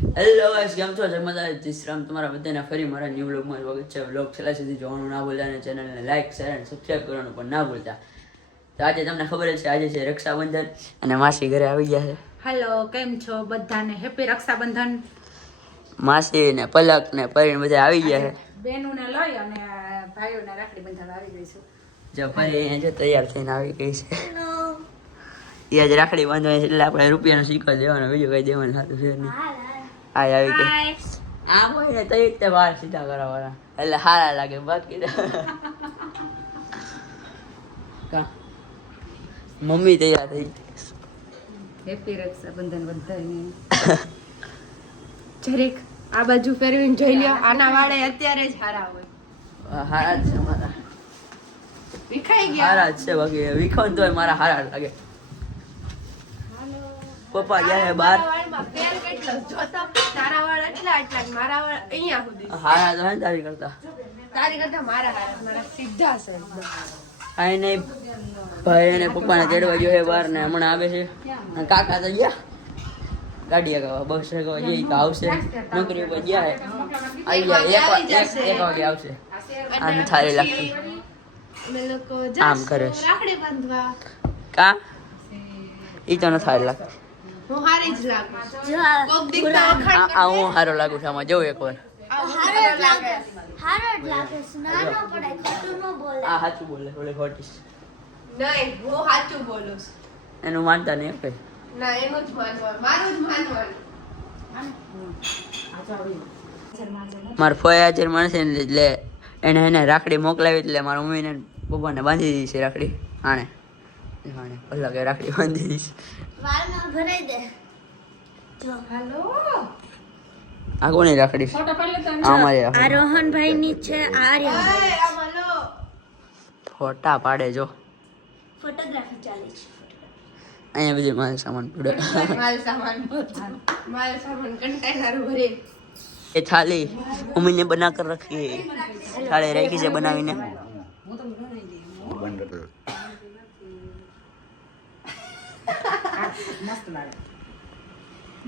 Hello guys, કેમ છો? જય માતાજી, જય શ્રી રામ. તમારા બધાને ફરી મારા ન્યૂ વ્લોગમાં સ્વાગત છે. વ્લોગ છેલ્લા સુધી જોવાનું ના ભૂલતા અને ચેનલને લાઈક, શેર અને સબસ્ક્રાઇબ કરવાનું પણ ના ભૂલતા. તો આજે તમને ખબર જ છે, આજે છે રક્ષાબંધન અને માસી ઘરે આવી ગયા છે. હેલો, કેમ છો બધાને? હેપી રક્ષાબંધન. માસી ને પલક ને પરીણ બધા આવી ગયા છે. બેનુને લઈ અને ભાઈઓને રાખડી બંધાવા આવી ગઈ છું. જો પરી અહીંયા જો તૈયાર થઈને આવી ગઈ છે. એ આજ રાખડી બાંધવાની છે એટલે આપણે રૂપિયાનો સિક્કો દેવાનો, બીજું કઈ દેવાનું થતું છે નહીં. આવી ગઈ. આ હોય ને તો એક તે વાર સીધા કરાવવાના એટલે સારા લાગે. બાકી કા મમ્મી તૈયાર થઈ હેપી રક્ષાબંધન બધાને. જરીક આ બાજુ ફેરવીને જોઈ લ્યો. આના વાળે અત્યારે જ હારા હોય. હારા જ છે મારા, વિખાઈ ગયા. હારા જ છે. બાકી વિખોન તોય મારા હારા લાગે. પપ્પા ગયા છે બહાર. વાળમાં ફેર કેટલો જોતો. તારા વાળ એટલા એટલા, મારા વાળ અહીંયા સુધી. હારા તો હે ને તારી કરતા. તારી કરતા મારા હારા, મારા સીધા છે એકદમ. આ નહીં ભાઈ અને પપ્પાને તેડવા ગયો છે બહાર ને હમણાં આવે છે. અને કાકા તો ગયા ગાડી અગાવા, બસ અગાવા જઈ તો આવશે. નોકરી ઉપર ગયા છે, આવી ગયા. એક વાગે આવશે. આને થાળી લાગતી અમે લોકો આમ કરે છે. રાખડી બાંધવા. કા ઈ તો ન થાળી લાગતી. હું હારી જ લાગુ. કોક દીક તો અખાણ આ હું હારો લાગુ છું. આમાં જોઉં એકવાર. આ સાચું બોલે, ઓલે ખોટી છે. નહીં, હું સાચું બોલું છું. એનું માનતા નહીં કઈ. ના, એનું જ માનવાનું, મારું જ માનવાનું. મારા ફોઈ હાજર માણસે ને એટલે એને રાખડી મોકલાવી, એટલે મારા મમ્મીને પપ્પાને બાંધી દીધી છે રાખડી. આણે પલ્લા રાખડી બાંધી દીધી છે. હાલો. આ કોની રાખડી છે? ફોટો પાડી લેતો. આ અમારી રાખડી. રોહનભાઈ ની છે. ઓય, આ મલો. ફોટા પાડે જો. ફોટોગ્રાફી ચાલે છે. અહીંયા બીજું માલ સામાન પડ્યો. માલ સામાન કન્ટેનર ભરે. એ થાળી મમ્મીને બના કર રખી. થાળી રાખી છે બનાવીને.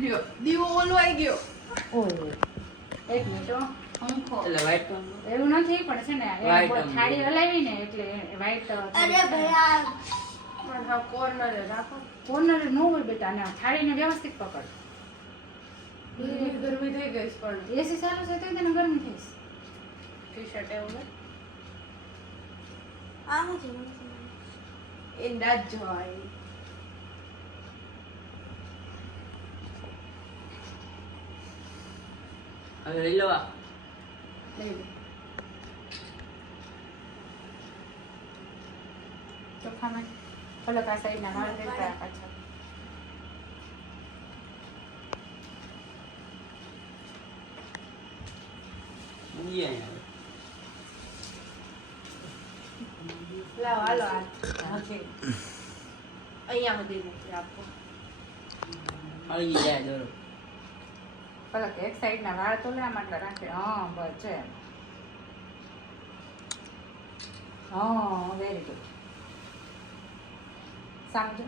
લ્યો, દીવો ઓલો આઈ ગયો. એક મિનિટ હો. પંખો એટલે વાઈટ એવું નથી પણ છે ને White એ થાળી હલાવી ને એટલે વ્હાઈટ અરે ભૈયા પણ હા કોર્નર રાખો. કોર્નર નો હોય બેટા, ને થાળીને વ્યવસ્થિત પકડ. ગરમી થઈ ગઈ છે પણ એસી ચાલુ છે તો તને ગરમી થઈશ. ટી-શર્ટ એવું ને આ હું છું એ દાજ જોવાય. હવે લઈ લો. આ લઈ લે. ચોખામાં પલક આ સાઈડના વાળ દેતા પાછા. મૂકીએ અહીંયા. લાવ હાલો આ અહીંયા સુધી મૂકી આપો. હળગી જાય દોરો. પલક એક સાઈડના વાળ તો લે, આમ એટલે રાખે. હા બસ છે. હા વેરી ગુડ. સામું જો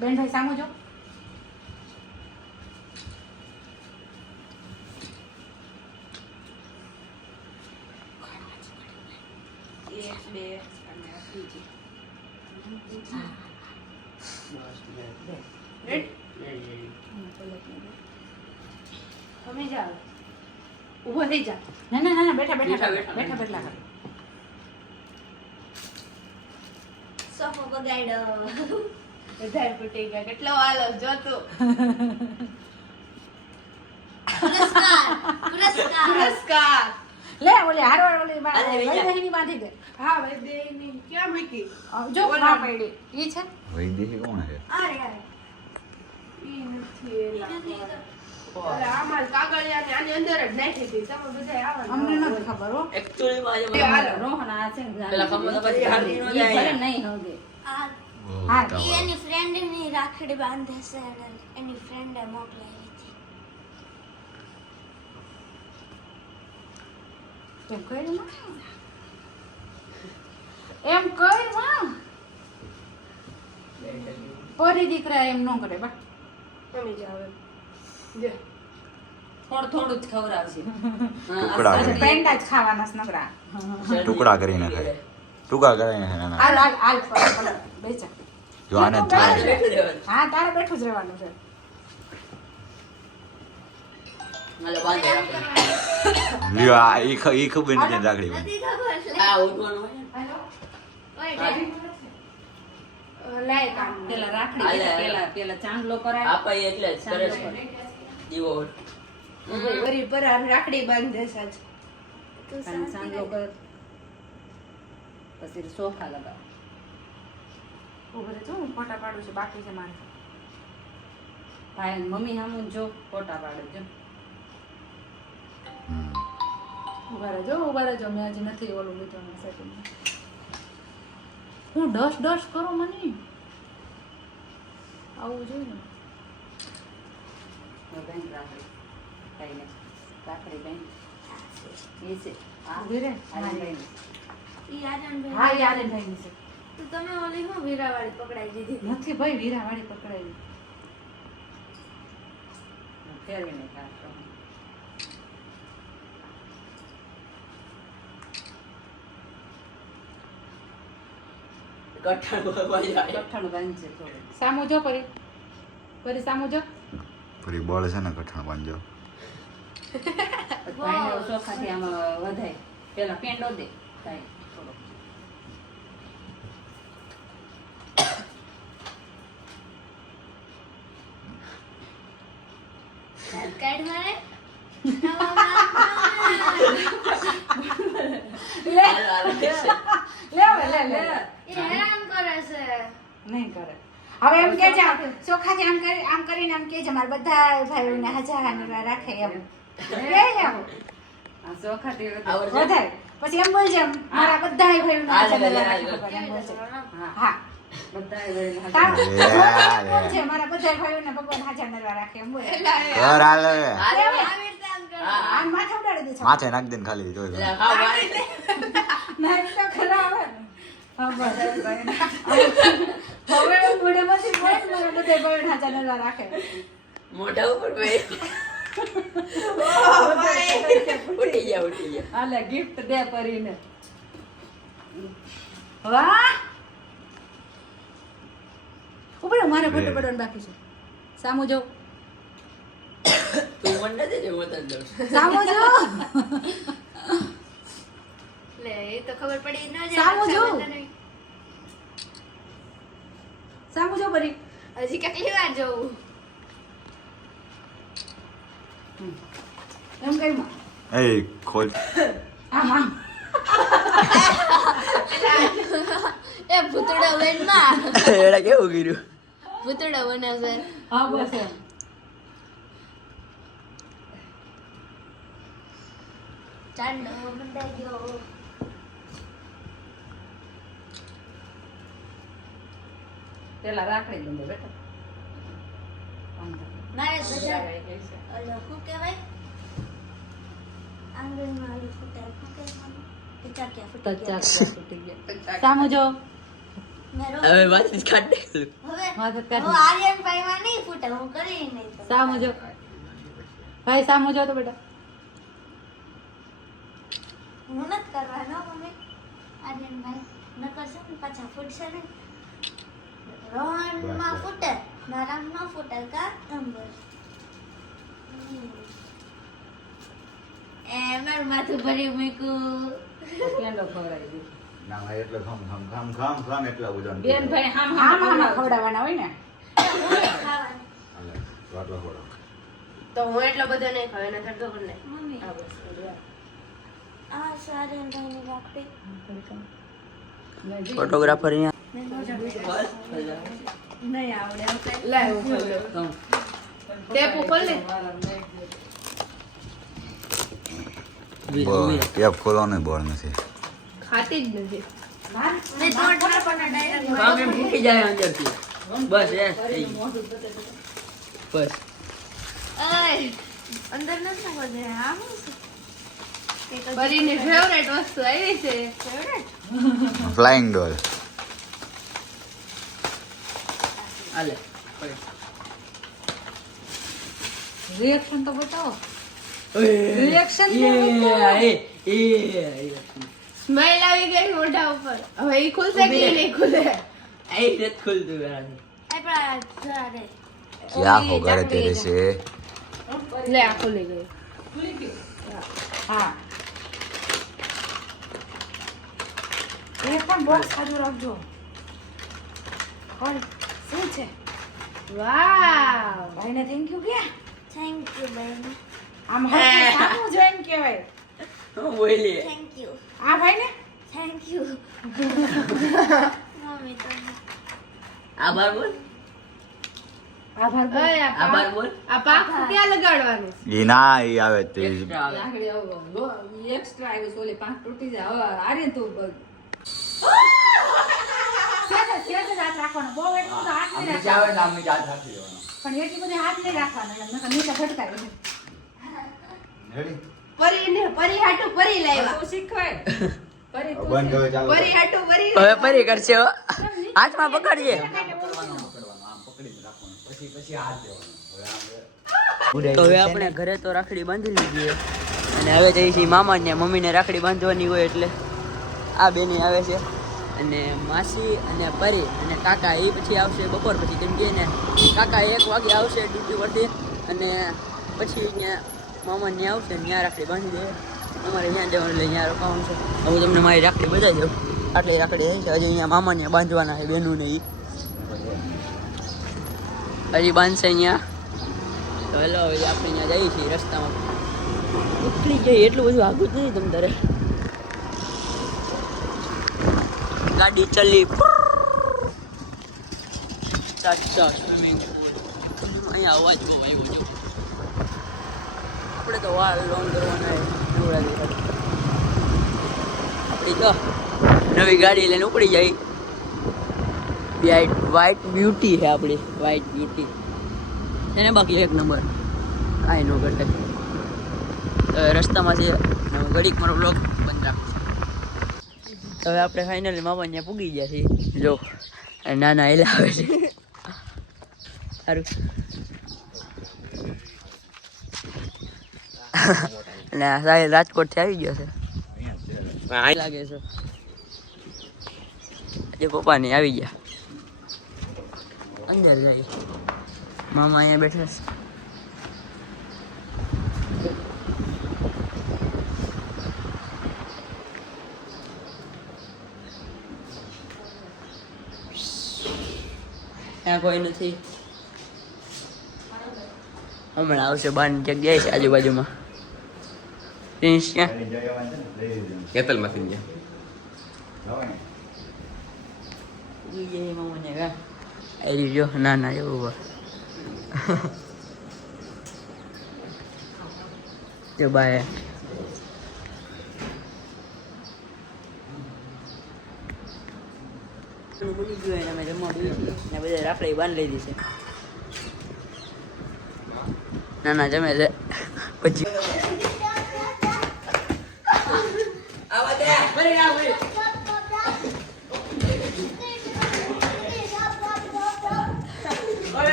બેનભાઈ, સામું જો. એક બે અને ત્રીજી. તમે જાઓ, ઊભો થઈ જા. ના ના ના બેઠા બેઠા, બેઠા બેઠા. બેઠા બેઠા કરો. સોફો બગાડ્યો. બધા તૂટી ગયા. કેટલો વાલો જોતો. પુરસ્કાર પુરસ્કાર. લે ઓલી હારવાળ ઓલી અરે, બીજા. વૈદેહીની બાંધી દે. હા ભાઈ બેની ક્યાં મૂકી? જો ના પડી ઈ છે. વૈદેહી કોણ છે? અરે અરે ઈ નથી એલા. અરે આમાં કાગળિયાને આની અંદર જ નાખી હતી. તમે બધા આવવાનું. અમને નથી ખબર હો. Actually માં એ હાલો. રોહન આ છે ને પેલા ખબર તો પછી હાલતી નો ઈ જાય. ભલે નહીં હોગે. આ હા. ઈ એની ફ્રેન્ડ ની રાખડી બાંધે છે અને એની ફ્રેન્ડે મોકલાવી હતી. એમ કર્યું માં. એમ કર માં. પરી દીકરા એમ ન કરે બા. તમે જાઓ એમ. જો. થોડું થોડું જ ખવડાવશે ટુકડા કરી પેંડા જ ખાવાના છે નકરા ટુકડા કરીને ખાય ટુકડા કરીને ખાય નાના. હાલ હાલ હાલ બેચા જો આને જ થાય હા તારે બેઠું જ રહેવાનું છે હાલો બાંધે રાખો. લ્યો આ ઈ ખબર નથી રાખડી બની. નથી ખબર છે. આ ઉઠવાનું હોય ને. ઓય, લાય કામ પેલા રાખડી હાલે, હાલે. પેલા ચાંદલો કરાય આપાય એટલે જ કરે છે દીવો વરી પર આ રાખડી બાંધે છે આજ. તું અને શાંતિ ચાંદલો રાખ. કર પછી સોફા લગાવ ઉભરે જો હું ફોટા પાડું છું બાકી છે મારે ભાઈ અને મમ્મી સામું જો ફોટા પાડે જો ઉભા રહેજો મેં હજી નથી ઓલું લીધું સેટિંગ હું ડસ કરો મને આવું જોઈએ ને બેંક રાખડી કઈને રાખડી બેંક એ છે ઉભી રે ઈ આનંદભાઈ. હા યાર ભાઈ છે તો તમે ઓલી હું વીરાવાળી પકડાઈ દીધી નથી ભાઈ વીરાવાળી પકડાવી ફેરવીને કાઢો કઠણ બાંધી રાખે. કઠણ બાંધશે થોડું સામું જો પરી સામું જો ફરી બળ છે ને કઠણ બાંધજો. ભાઈને ચોખાથી આમાં વધાય પેલા પેંડો દે ભાઈ થોડો કાઢ મારે હાલો, હાલો, ઠીક છે. લે એ હેરાન કરે છે. નહીં કરે હવે એમ કે છે ચોખાથી આમ કરીને આમ કે છે મારા બધા ભાઈઓને હજાર રાખે એમ કે એમ આ ચોખાથી આવડશે? વધારે પછી એમ બોલજે એમ મારા બધા ભાઈઓને હાલે, હજાર હાલે, રાખે હાલે. ભગવાન એમ બોલજે. હા. હા બધા ભાઈઓને હજાર છે મારા બધા ભાઈઓને ભગવાન હાજર નરવા રાખે એમ બોલે ઘર હાલે હાલે. આવી રીતે આમ કરો. હા, આમ માથે ઉડાડી દે છે માથે નાખી દે ને ખાલી જોઈ એટલે લો. હાવ બાંધી દે. ના એ તો ખરા આવે ને. હા બસ હવે મોઢે માંથી બોલ મારા બધા ભાઈઓને હાજર નરવા રાખે મોઢા ઉપર બે. ઉઠી ગયા. હાલે ગિફ્ટ દે પરીને વાહ ઉપર મારે ફોટો પડવાનું બાકી છે સામુ જો તું મને નથી દેજો, હું તને દઉં છું. સામુ જો લે એ તો ખબર પડી ન જાય. સામુ જો. રક્ષાબંધન. સામુ જો પરી હજી કેટલી વાર જોઉં. એમ કઈ માં એ ખોલ આમ આમ એ ભૂતડો બેનમાં એડા કેવું કર્યું? ભૂતડો બને છે. હા બસ એમ ચાંદો બંધાઈ ગયો. પેલા રાખડી બંધો બેટા મારે બધા ઓલો શું કહેવાય આંગણમાં ઓલું ફૂટે શું કહેવાનું પચાક્યા ફૂટી ગયા. સામુ જો મેં રોજ- હવે વાતચીત કાઢ દે. હવે હા, તો કાઢ. હું આર્યનભાઈમાં નહીં ફૂટે હું કરી નહીં તો. સામુ જો ભાઈ સામુ જો તો બેટા હું નથી કરવાનો મમ્મી આર્યનભાઈ ન કરશે ને પાછા ફૂટશે ને રોહનમાં ફૂટે નારામ ન ફૂટે કા નંબર એ મારું માથું ભરી મૂક્યું. પેંડો ખવડાવી દીધો ના એટલે ખમ એટલા ઉજાન બેન ભાઈ આમ ખવડાવવાના હોય ને ખાવાનું. હાલે રોટલો ખોડો. તો હું એટલો બધો નહીં ખાવ એના કરતો પણ નહીં. મમ્મી આ બસ આ છે આર્યનભાઈની રાખડી. ફોટોગ્રાફર અહીંયા નહીં આવડે હવે કઈ. લાય હું ખાવ લઉં. તો ટેપ ઉપર લે. ટેપ ખોલવાનો બળ નથી. ખાતી જ નથી. મેં તો અઢાર પણ direct કામ એમ ફૂટી જાય અંદરથી. બસ એ થઈ ગયું. બસ ઓય, અંદર નથી નાખવા દે. આ શું છે? એક જ પરીની ફેવરેટ વસ્તુ આવી છે. favorite? ફ્લાઇંગ ડોલ. હાલે રિએક્શન તો બતાવો. Reaction સ્માઈલ આવી ગઈ મોઢા ઉપર. હવે ઈ ખુલશે કે નહીં ખુલે? ખુલતું કરાવી. क्या होगा रे तेरे से લે આ ખુલી ગઈ. ખુલી ગયું. હા એ પણ બોક્સ સાજુ રાખજો. કોણ શું છે? વાવ. ભાઈને થેન્ક યુ કે થેન્ક યુ બેન. આમ હરખું સામું જોઈને કહેવાય. હું બોલી થેન્ક યુ. આ ભાઈને થેન્ક યુ. મમ્મી તો આભાર બોલ. આભાર બોલ. ઓય આ આભાર બોલ. આ પાખું ક્યાં લગાડવાનું? ये ना ये आवे ते Extra આવે. લાકડી એક્સ્ટ્રા આવી છે, ઓલી પાંચ તૂટી જાય. હવે આર્યન તું બોલ. સેજ હાથ રાખવાનો. બહુ એટલું બધું હાથ નહીં રાખવાનો. પણ એટલી બધી હાથ નહીં રાખવાનો. નકર નીચે ફટકાય. પરી હાટુ પરી લાવ્યા. તું શીખવાય. ફરી તું बंद करो चालो પરી હાટુ પરી હવે ફરી કરશે હો. હાથમાં પકડજે. તો હવે આપણે ઘરે તો રાખડી બાંધી લીધી છે અને હવે જઈએ છીએ મામા ને. મમ્મીને રાખડી બાંધવાની હોય એટલે આ બેની આવે છે અને માસી અને પરી અને કાકા એ પછી આવશે બપોર પછી. કેમ કે ને કાકા 1 વાગે આવશે ડ્યુટી પરથી અને પછી અહીંયા મામા ત્યાં આવશે ને ત્યાં રાખડી બાંધી દે. અમારે ત્યાં જવાનું એટલે ત્યાં રોકાવાનું છે. હું તમને મારી રાખડી બતાવી દઉં. આટલી રાખડી છે. હજી અહીંયા મામાને બાંધવાના છે બેનું ને એ હજી બાંધશે અહીંયા. તો હેલો હવે આપણે અહીંયા જઈએ છીએ રસ્તામાં ઉતરી જઈએ. એટલું બધું આગું જ નહીં તમ તારે. ગાડી ચલી સ્વિમિંગ અહીંયા અવાજ બહુ આવ્યો છે. આપણે તો વાળ લોન કરવાના આપણી તો નવી ગાડી લઈને ઉપડી જાય. વ્હાઈટ બ્યુટી છે આપણી. વ્હાઈટ બ્યુટી એને બાકી 1 નંબર કાંઈ ન ઘટે. તો રસ્તામાં છે ઘડીક મારો બ્લોગ બંધ રાખો. હવે આપણે ફાઇનલી મામા ત્યાં પૂગી ગયા છીએ. જો નાના એલા આવે છે. સારું અને સાહેબ રાજકોટથી આવી ગયો છે લાગે છે. આજે પપ્પાની આવી ગયા. અંદર જાય મામા અહીંયા બેઠા છે. ત્યાં કોઈ નથી. હમણાં આવશે. બારની જગ્યાએ છે આજુબાજુમાં. પ્રિન્સ ક્યાં? केतल मशीन ये ये मामाने का आई जो નાના એવું જો બાય ભૂલી ગયો એને. અમે જમવા બેસી ને બધા રાખડી બાંધી લીધી છે. નાના જમે છે પછી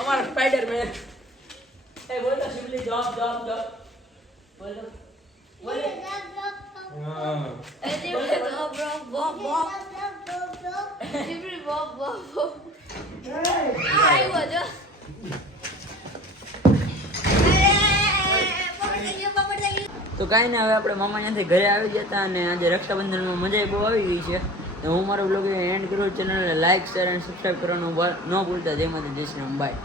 અમારા સ્પાઈડરમેન એ બોલો સિમ્પલી જોબ જોબ જોબ બોલો બોલે તો કાંઈ ને હવે આપણે મામા ત્યાંથી ઘરે આવી ગયા હતા અને આજે રક્ષાબંધનમાં મજા બહુ આવી ગઈ છે. તો હું મારો બ્લોગ એન્ડ કરું. ચેનલને લાઈક શેર અને સબસ્ક્રાઈબ કરવાનું ન ભૂલતા. જય માતા જય શ્રી રામ. બાય.